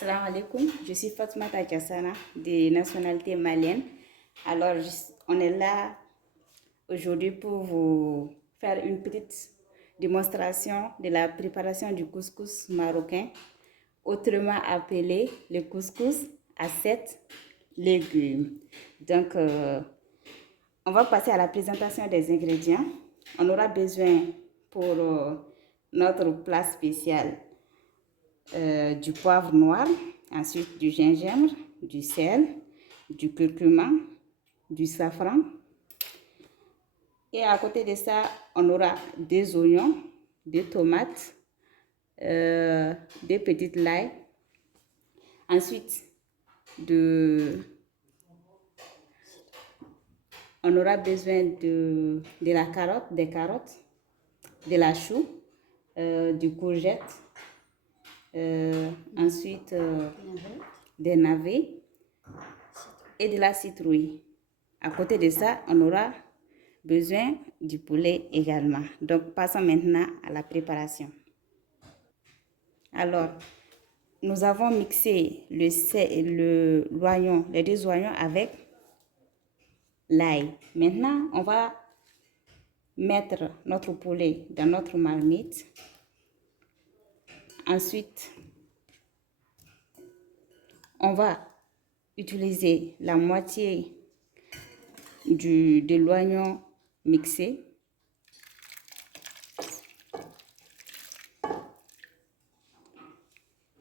Salam alaikum, je suis Fatmata Kassana de nationalité malienne. Alors, on est là aujourd'hui pour vous faire une petite démonstration de la préparation du couscous marocain, autrement appelé le couscous à 7 légumes. Donc, on va passer à la présentation des ingrédients. On aura besoin pour notre plat spécial du poivre noir, ensuite du gingembre, du sel, du curcuma, du safran. Et à côté de ça, on aura des oignons, des tomates, des petites lailles. Ensuite, on aura besoin de la carotte, des carottes, de la chou, du courgette, ensuite des navets et de la citrouille. À côté de ça, on aura besoin du poulet également. Donc, passons maintenant à la préparation. Alors, nous avons mixé l'oignon, les deux oignons avec l'ail. Maintenant, on va mettre notre poulet dans notre marmite. Ensuite, on va utiliser la moitié de l'oignon mixé.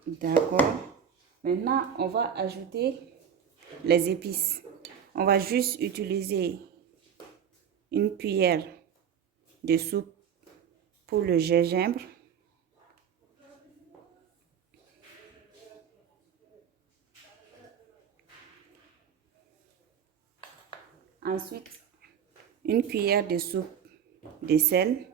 D'accord. Maintenant, on va ajouter les épices. On va juste utiliser une cuillère de soupe pour le gingembre. Ensuite, une cuillère de soupe de sel.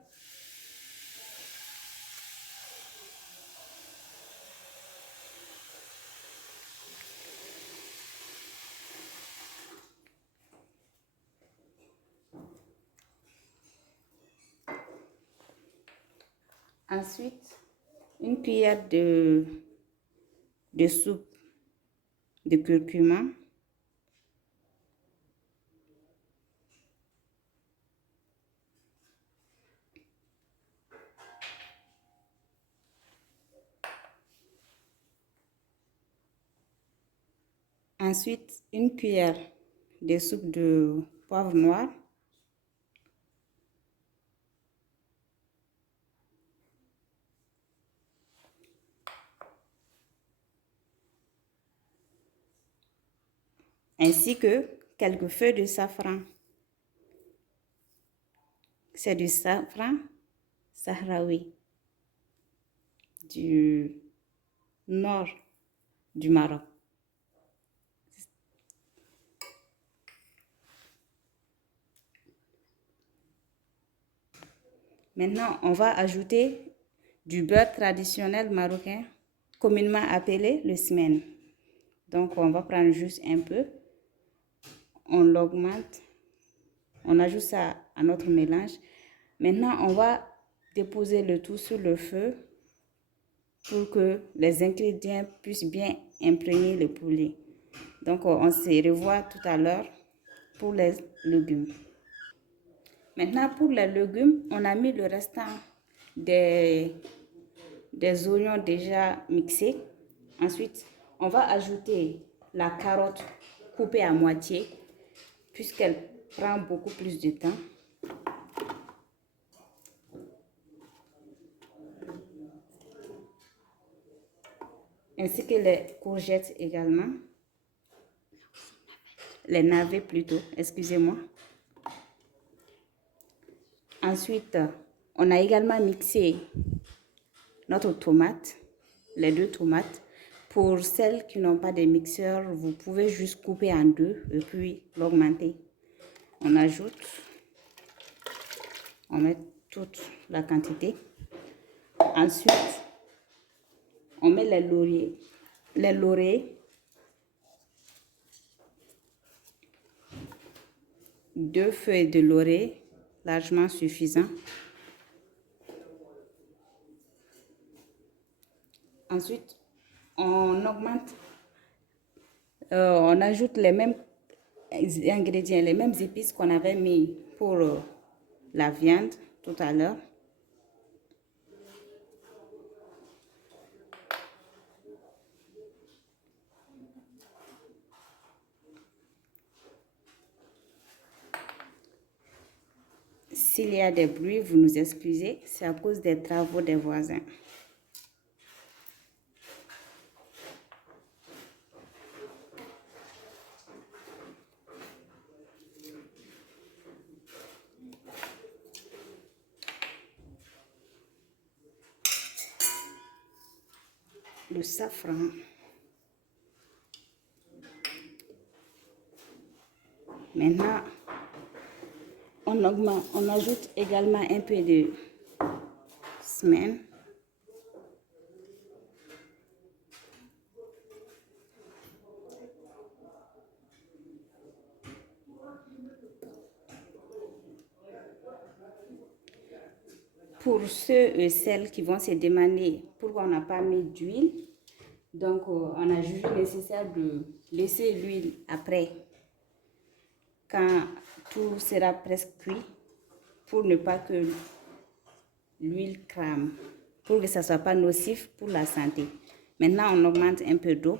Ensuite, une cuillère de soupe de curcuma. Ensuite, une cuillère de soupe de poivre noir. Ainsi que quelques feuilles de safran. C'est du safran sahraoui du nord du Maroc. Maintenant, on va ajouter du beurre traditionnel marocain, communément appelé le smen. Donc, on va prendre juste un peu, on l'augmente, on ajoute ça à notre mélange. Maintenant, on va déposer le tout sur le feu pour que les ingrédients puissent bien imprégner le poulet. Donc, on se revoit tout à l'heure pour les légumes. Maintenant, pour les légumes, on a mis le restant des oignons déjà mixés. Ensuite, on va ajouter la carotte coupée à moitié puisqu'elle prend beaucoup plus de temps. Ainsi que les courgettes également. Les navets plutôt, excusez-moi. Ensuite, on a également mixé notre tomate, les deux tomates. Pour celles qui n'ont pas de mixeur, vous pouvez juste couper en deux et puis l'augmenter. On ajoute, on met toute la quantité. Ensuite, on met les lauriers. Les lauriers, 2 feuilles de laurier, largement suffisant. Ensuite, on augmente, on ajoute les mêmes ingrédients, les mêmes épices qu'on avait mis pour la viande tout à l'heure. S'il y a des bruits, vous nous excusez, c'est à cause des travaux des voisins. Le safran. Maintenant, on ajoute également un peu de semaine. Pour ceux et celles qui vont se demander pourquoi on n'a pas mis d'huile, donc on a jugé nécessaire de laisser l'huile après, quand tout sera presque cuit, pour ne pas que l'huile crame, pour que ça ne soit pas nocif pour la santé. Maintenant, on augmente un peu d'eau.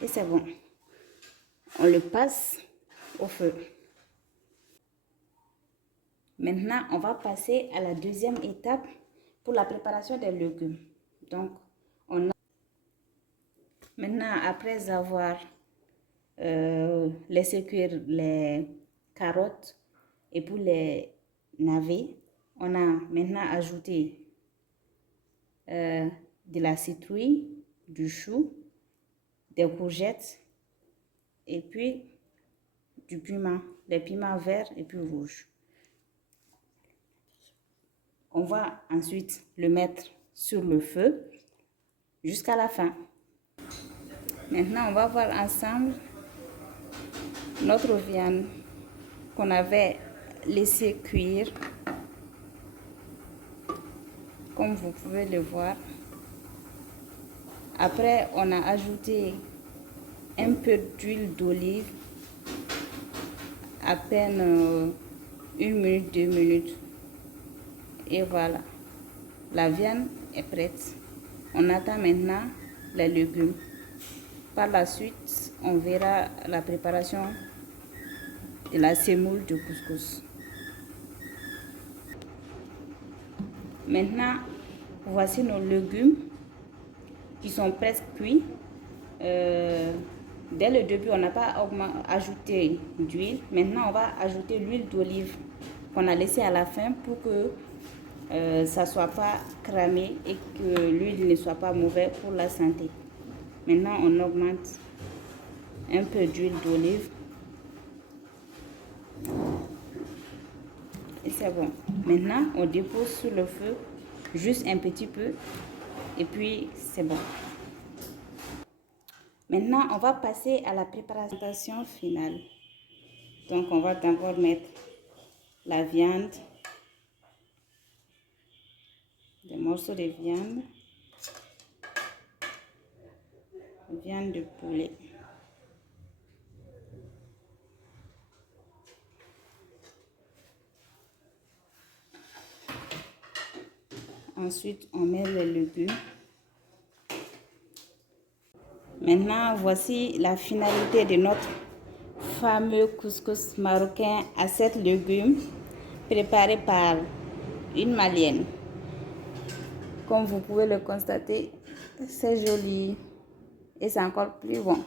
Et c'est bon. On le passe au feu. Maintenant, on va passer à la deuxième étape pour la préparation des légumes. Donc, maintenant, après avoir laissé cuire les carottes et pour les navets, on a maintenant ajouté de la citrouille, du chou, des courgettes et puis du piment, les piments verts et puis rouges. On va ensuite le mettre sur le feu jusqu'à la fin. Maintenant, on va voir ensemble notre viande qu'on avait laissé cuire, comme vous pouvez le voir. Après, on a ajouté un peu d'huile d'olive, à peine 1 minute, 2 minutes. Et voilà, la viande est prête. On attend maintenant les légumes. Par la suite, on verra la préparation de la semoule de couscous. Maintenant, voici nos légumes qui sont presque cuits. Dès le début, on n'a pas ajouté d'huile. Maintenant, on va ajouter l'huile d'olive qu'on a laissée à la fin pour que ça ne soit pas cramé et que l'huile ne soit pas mauvaise pour la santé. Maintenant, on augmente un peu d'huile d'olive. Et c'est bon. Maintenant, on dépose sur le feu juste un petit peu et puis c'est bon. Maintenant, on va passer à la préparation finale. Donc, on va d'abord mettre la viande, des morceaux de viande de poulet. Ensuite, on met les légumes. Maintenant, voici la finalité de notre fameux couscous marocain à 7 légumes préparé par une Malienne. Comme vous pouvez le constater, c'est joli et c'est encore plus bon.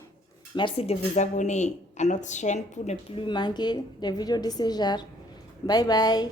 Merci de vous abonner à notre chaîne pour ne plus manquer des vidéos de ce genre. Bye bye.